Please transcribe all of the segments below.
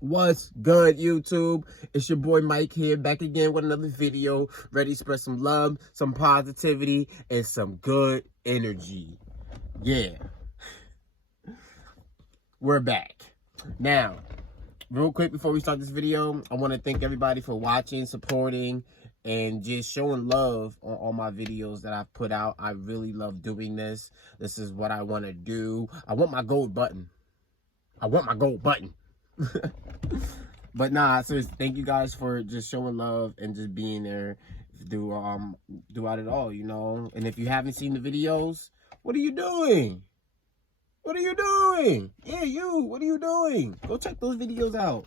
What's good, YouTube? It's your boy Mike here, back again with another video, ready to spread some love, some positivity, and some good energy. Yeah, we're back. Now, real quick before we start this video, I want to thank everybody for watching, supporting, and just showing love on all my videos that I've put out. I really love doing this. This is what I want to do. I want my gold button. But nah, seriously, thank you guys for just showing love and just being there throughout it all, you know. And if you haven't seen the videos, what are you doing? What are you doing? Yeah, you, what are you doing? Go check those videos out.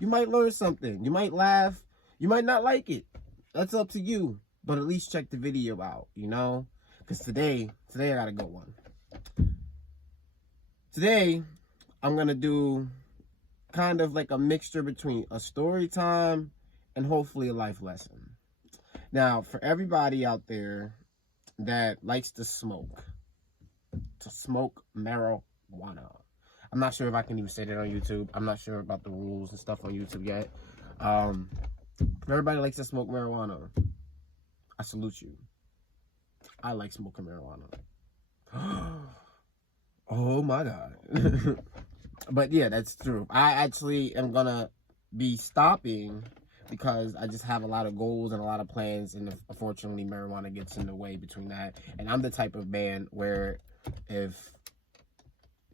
You might learn something. You might laugh. You might not like it. That's up to you. But at least check the video out, you know? Because today I got a good one. Today, I'm going to do kind of like a mixture between a story time and hopefully a life lesson. Now, for everybody out there that likes to smoke marijuana. I'm not sure if I can even say that on YouTube. I'm not sure about the rules and stuff on YouTube yet. For everybody that likes to smoke marijuana, I salute you. I like smoking marijuana. Oh my God. But yeah, that's true. I actually am gonna be stopping because I just have a lot of goals and a lot of plans, and unfortunately marijuana gets in the way between that. And I'm the type of man where if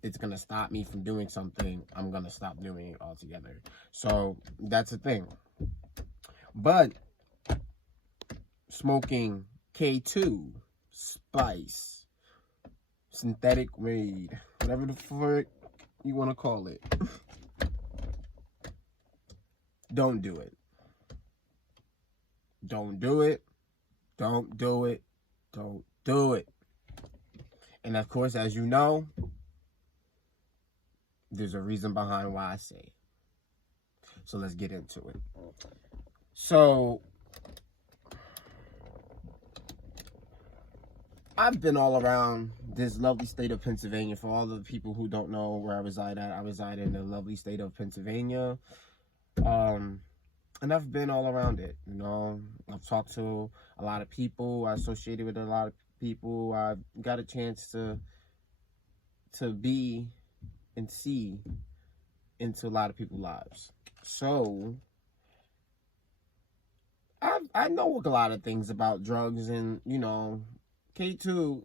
it's gonna stop me from doing something, I'm gonna stop doing it altogether. So that's the thing. But smoking K2, spice, synthetic weed, whatever the fuck you want to call it, don't do it. Don't do it. Don't do it. Don't do it. And of course, as you know, there's a reason behind why I say it. So let's get into it. So I've been all around this lovely state of Pennsylvania. For all the people who don't know where I reside at, I reside in the lovely state of Pennsylvania. And I've been all around it, you know. I've talked to a lot of people. I associated with a lot of people. I've got a chance to be and see into a lot of people's lives. So I know a lot of things about drugs, and you know, K2,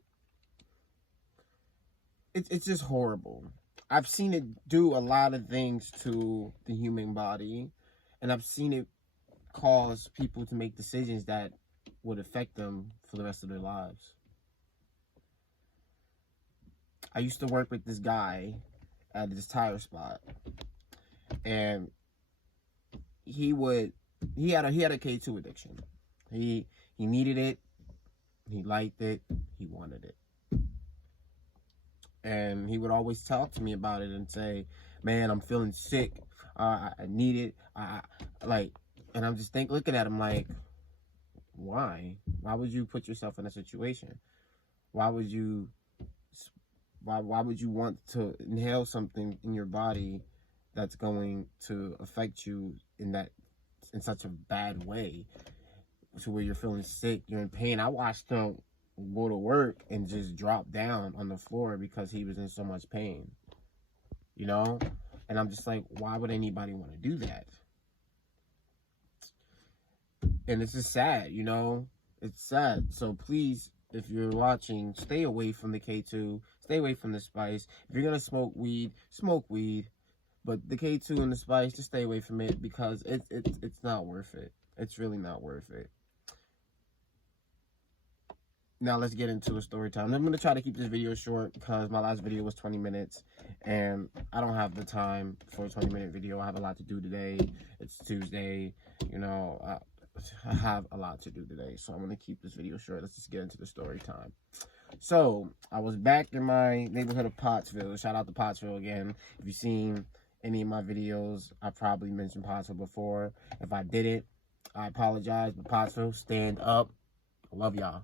it's just horrible. I've seen it do a lot of things to the human body, and I've seen it cause people to make decisions that would affect them for the rest of their lives. I used to work with this guy at this tire spot, and he had a K2 addiction. He needed it, he liked it, he wanted it. And he would always talk to me about it and say, man, I'm feeling sick. I need it. And I'm just looking at him like, why? Why would you put yourself in a situation? Why would you want to inhale something in your body that's going to affect you in such a bad way, to where you're feeling sick, you're in pain? I watched him go to work and just drop down on the floor because he was in so much pain, you know? And I'm just like, why would anybody want to do that? And it's just sad, you know? It's sad. So please, if you're watching, stay away from the K2, stay away from the spice. If you're gonna smoke weed, smoke weed. But the K2 and the spice, just stay away from it, because it's not worth it. It's really not worth it. Now let's get into a story time. I'm going to try to keep this video short because my last video was 20 minutes and I don't have the time for a 20-minute video. I have a lot to do today. It's Tuesday. You know, I have a lot to do today, so I'm going to keep this video short. Let's just get into the story time. So I was back in my neighborhood of Pottsville. Shout out to Pottsville again. If you've seen any of my videos, I probably mentioned Pottsville before. If I didn't, I apologize. But Pottsville, stand up. I love y'all.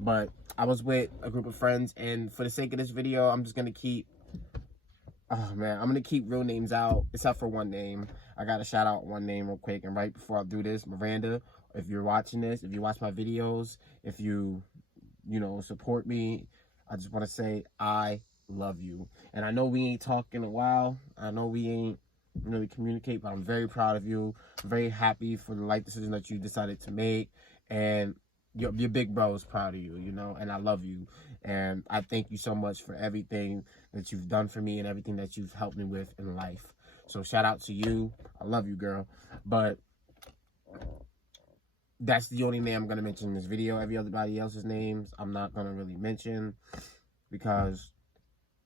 But I was with a group of friends, and for the sake of this video, I'm just going to keep Oh man, I'm gonna keep real names out except for one name. I gotta shout out one name real quick. And right before I do this, Miranda, if you're watching this, if you watch my videos, if you support me, I just want to say I love you. And I know we ain't talked in a while. I know we ain't really communicate, but I'm very proud of you. I'm very happy for the life decision that you decided to make. And your big bro is proud of you, and I love you. And I thank you so much for everything that you've done for me and everything that you've helped me with in life. So shout out to you. I love you, girl. But that's the only name I'm going to mention in this video. Everybody else's names I'm not going to really mention because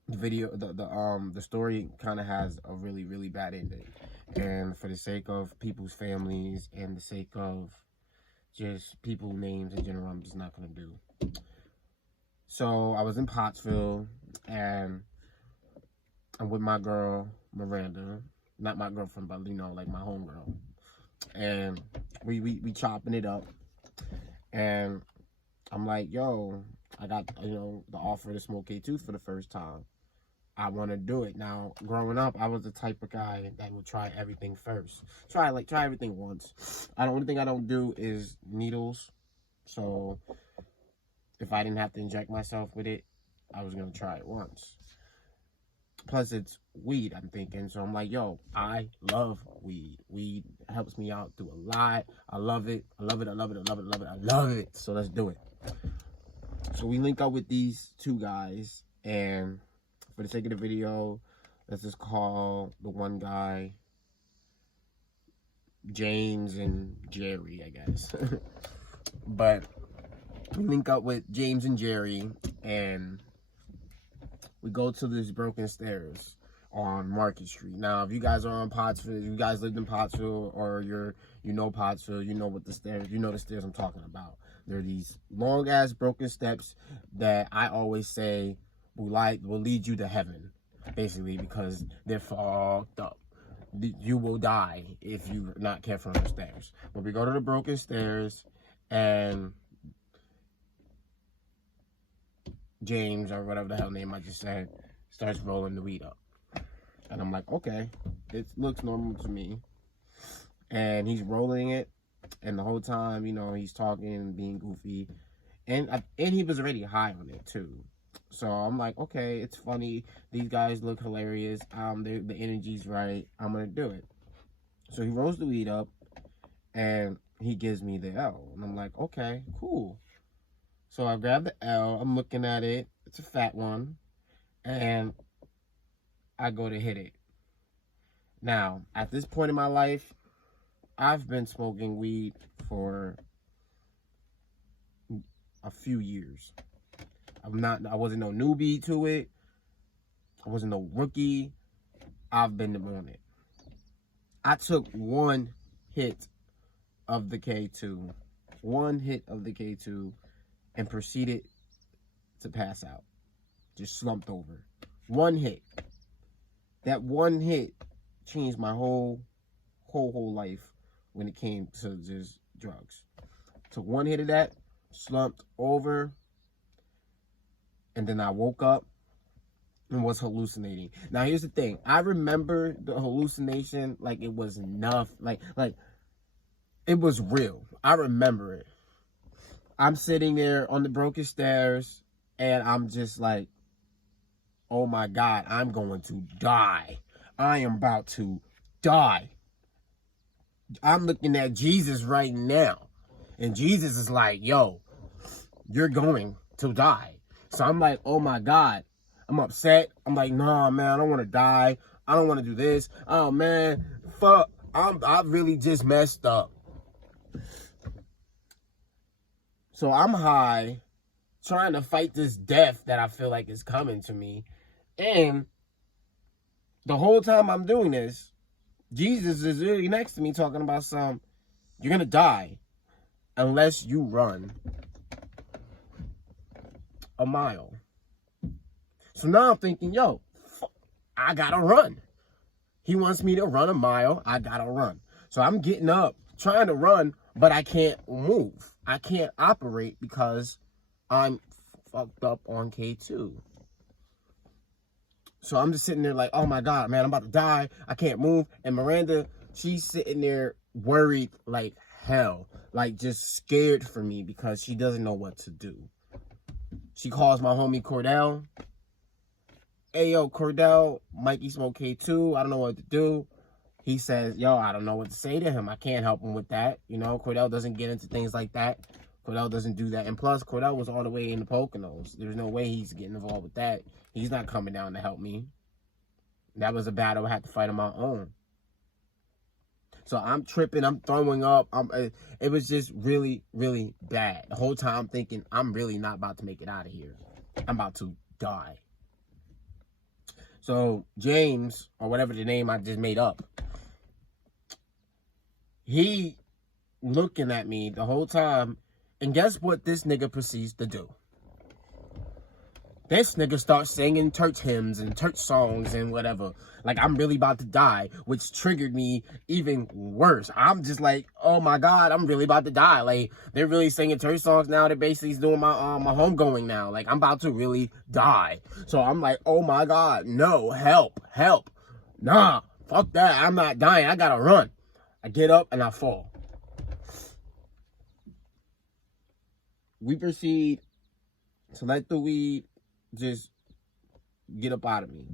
the story kind of has a really, really bad ending. And for the sake of people's families and the sake of just people names in general, I'm just not going to do. So I was in Pottsville and I'm with my girl, Miranda. Not my girlfriend, but like my homegirl. And we chopping it up. And I'm like, yo, I got, the offer to smoke K2 for the first time. I want to do it. Now, growing up, I was the type of guy that would try everything first. Try everything once. The only thing I don't do is needles. So, if I didn't have to inject myself with it, I was going to try it once. Plus, it's weed, I'm thinking. So, I'm like, yo, I love weed. Weed helps me out through a lot. I love it. I love it. I love it. I love it. I love it. I love it. So, let's do it. So, we link up with these two guys. And for the sake of the video, let's just call the one guy James and Jerry, I guess. But we link up with James and Jerry, and we go to these broken stairs on Market Street. Now, if you guys are on Pottsville, you guys lived in Pottsville, or Pottsville, you know what the stairs, the stairs I'm talking about. They're these long ass broken steps that I always say will lead you to heaven, basically, because they're fucked up. You will die if you're not careful on the stairs. But we go to the broken stairs, and James, or whatever the hell name I just said, starts rolling the weed up. And I'm like, okay, it looks normal to me. And he's rolling it, and the whole time, he's talking and being goofy. And he was already high on it, too. So I'm like, okay, it's funny. These guys look hilarious. The energy's right. I'm going to do it. So he rolls the weed up, and he gives me the L. And I'm like, okay, cool. So I grab the L. I'm looking at it. It's a fat one. And I go to hit it. Now, at this point in my life, I've been smoking weed for a few years. I wasn't no newbie to it. I wasn't no rookie. I've been on it. I took one hit of the K2. And proceeded to pass out. Just slumped over. One hit. That one hit changed my whole life when it came to just drugs. Took one hit of that, slumped over, and then I woke up and was hallucinating. Now, here's the thing. I remember the hallucination like it was enough. Like it was real. I remember it. I'm sitting there on the broken stairs, and I'm just like, oh my God, I'm going to die. I am about to die. I'm looking at Jesus right now. And Jesus is like, yo, you're going to die. So I'm like, oh my God. I'm upset. I'm like, nah, man, I don't want to die. I don't want to do this. Oh, man, fuck. I really just messed up. So I'm high, trying to fight this death that I feel like is coming to me. And the whole time I'm doing this, Jesus is really next to me talking about you're going to die unless you run a mile. So now I'm thinking, yo, I gotta run. He wants me to run a mile. I gotta run. So I'm getting up, trying to run, but I can't move. I can't operate because I'm fucked up on K2. So I'm just sitting there like, oh my God, man, I'm about to die. I can't move. And Miranda, she's sitting there worried like hell, like just scared for me because she doesn't know what to do. She calls my homie Cordell. Hey, yo, Cordell, Mikey smoke K2. I don't know what to do. He says, yo, I don't know what to say to him. I can't help him with that. You know, Cordell doesn't get into things like that. Cordell doesn't do that. And plus, Cordell was all the way in the Poconos. There's no way he's getting involved with that. He's not coming down to help me. That was a battle I had to fight on my own. So I'm tripping. I'm throwing up. It was just really, really bad. The whole time I'm thinking, I'm really not about to make it out of here. I'm about to die. So James, or whatever the name I just made up, he looking at me the whole time. And guess what this nigga proceeds to do? This nigga starts singing church hymns and church songs and whatever. Like I'm really about to die, which triggered me even worse. I'm just like, oh my God, I'm really about to die. Like they're really singing church songs now. They're basically doing my homegoing now. Like I'm about to really die. So I'm like, oh my God, no, help. Nah, fuck that. I'm not dying. I gotta run. I get up and I fall. We proceed to let the weed just get up out of me.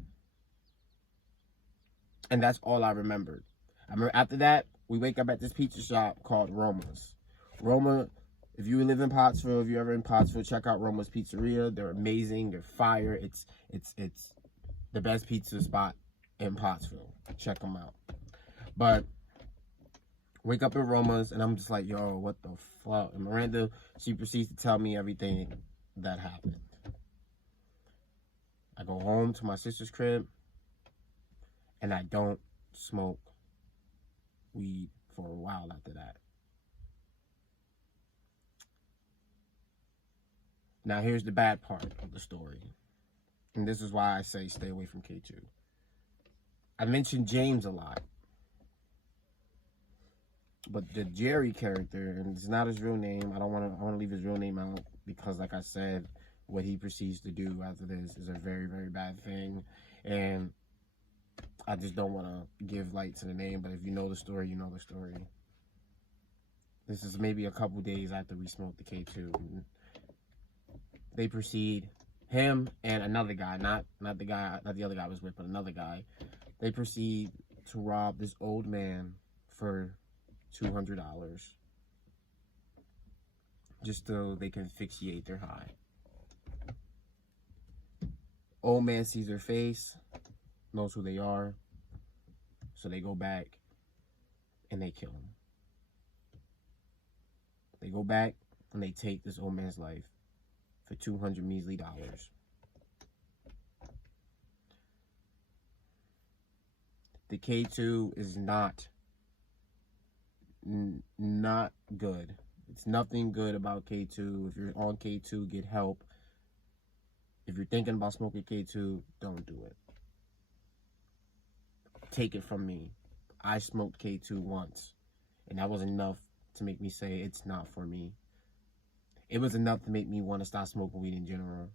And that's all I remembered. I remember after that, we wake up at this pizza shop called Roma's. Roma, if you live in Pottsville, if you're ever in Pottsville, check out Roma's Pizzeria. They're amazing. They're fire. It's the best pizza spot in Pottsville. Check them out. But wake up at Roma's, and I'm just like, yo, what the fuck? And Miranda, she proceeds to tell me everything that happened. I go home to my sister's crib, and I don't smoke weed for a while after that. Now, here's the bad part of the story. And this is why I say stay away from K2. I mentioned James a lot. But the Jerry character, and it's not his real name. I want to leave his real name out because, like I said, what he proceeds to do after this is a very, very bad thing. And I just don't want to give light to the name, but if you know the story, you know the story. This is maybe a couple days after we smoked the K2. They proceed, him and another guy, not the other guy I was with, but another guy. They proceed to rob this old man for $200 just so they can asphyxiate their high. Old man sees their face, knows who they are, so they go back and they kill him. They go back and they take this old man's life for $200 measly. The K2 is not good. It's nothing good about K2. If you're on K2, get help. If you're thinking about smoking K2, don't do it. Take it from me. I smoked K2 once, and that was enough to make me say it's not for me. It was enough to make me want to stop smoking weed in general.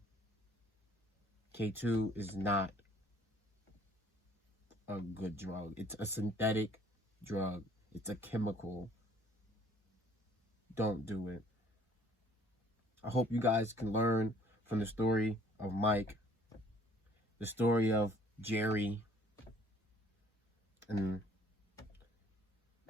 K2 is not a good drug. It's a synthetic drug. It's a chemical. Don't do it. I hope you guys can learn from the story of Mike, the story of Jerry, and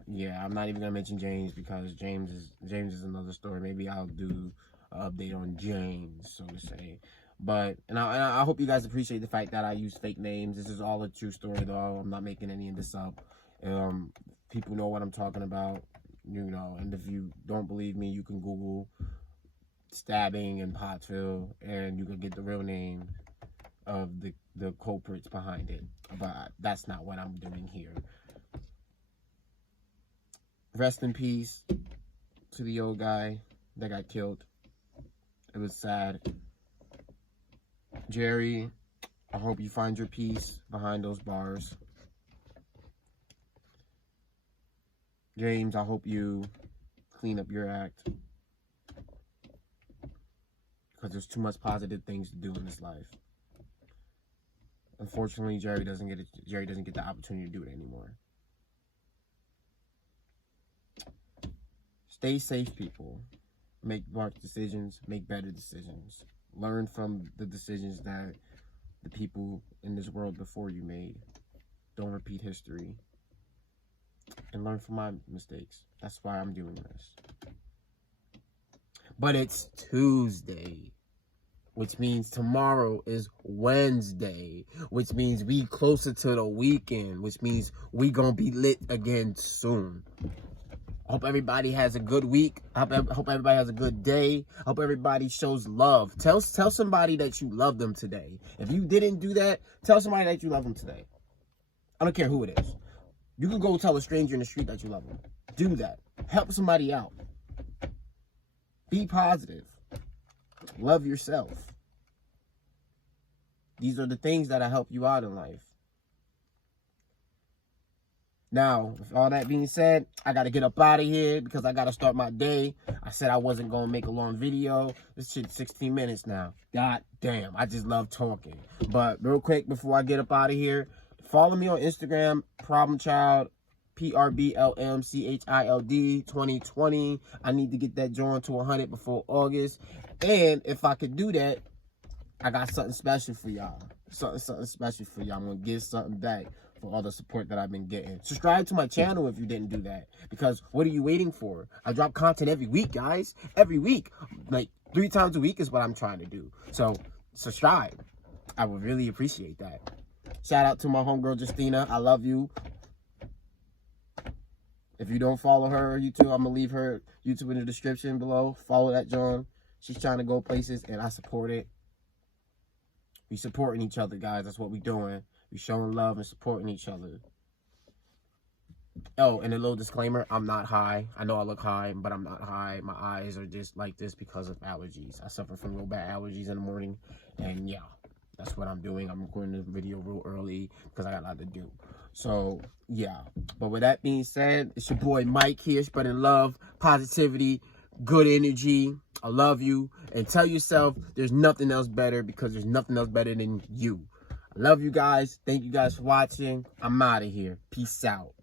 yeah, I'm not even gonna mention James because James is another story. Maybe I'll do an update on James, so to say. But I hope you guys appreciate the fact that I use fake names. This is all a true story, though. I'm not making any of this up. People know what I'm talking about, you know. And if you don't believe me, you can Google stabbing in Pottsville, and you can get the real name of the culprits behind it. But that's not what I'm doing here. Rest in peace to the old guy that got killed. It was sad. Jerry, I hope you find your peace behind those bars. James, I hope you clean up your act. Because there's too much positive things to do in this life. Unfortunately, Jerry doesn't get the opportunity to do it anymore. Stay safe, people. Make smart decisions. Make better decisions. Learn from the decisions that the people in this world before you made. Don't repeat history. And learn from my mistakes. That's why I'm doing this. But it's Tuesday, which means tomorrow is Wednesday, which means we closer to the weekend, which means we gonna be lit again soon. Hope everybody has a good week. Hope everybody has a good day. Hope everybody shows love. Tell somebody that you love them today. If you didn't do that, tell somebody that you love them today. I don't care who it is. You can go tell a stranger in the street that you love them. Do that. Help somebody out. Be positive. Love yourself. These are the things that'll help you out in life. Now, with all that being said, I got to get up out of here because I got to start my day. I said I wasn't going to make a long video. This shit's 16 minutes now. God damn, I just love talking. But real quick, before I get up out of here, follow me on Instagram, ProblemChild, PRBLMCHILD 2020. I need to get that joint to 100 before August. And if I could do that, I got something special for y'all. Something special for y'all. I'm going to give something back for all the support that I've been getting. Subscribe to my channel if you didn't do that. Because what are you waiting for? I drop content every week, guys. Every week. Like 3 times a week is what I'm trying to do. So subscribe. I would really appreciate that. Shout out to my homegirl Justina. I love you. If you don't follow her YouTube, I'm going to leave her YouTube in the description below. Follow that John. She's trying to go places and I support it. We supporting each other, guys. That's what we doing. We showing love and supporting each other. Oh, and a little disclaimer, I'm not high. I know I look high, but I'm not high. My eyes are just like this because of allergies. I suffer from real bad allergies in the morning. And yeah, that's what I'm doing. I'm recording this video real early because I got a lot to do. So, yeah. But with that being said, it's your boy Mike here, spreading love, positivity, good energy. I love you. And tell yourself there's nothing else better because there's nothing else better than you. I love you guys. Thank you guys for watching. I'm out of here. Peace out.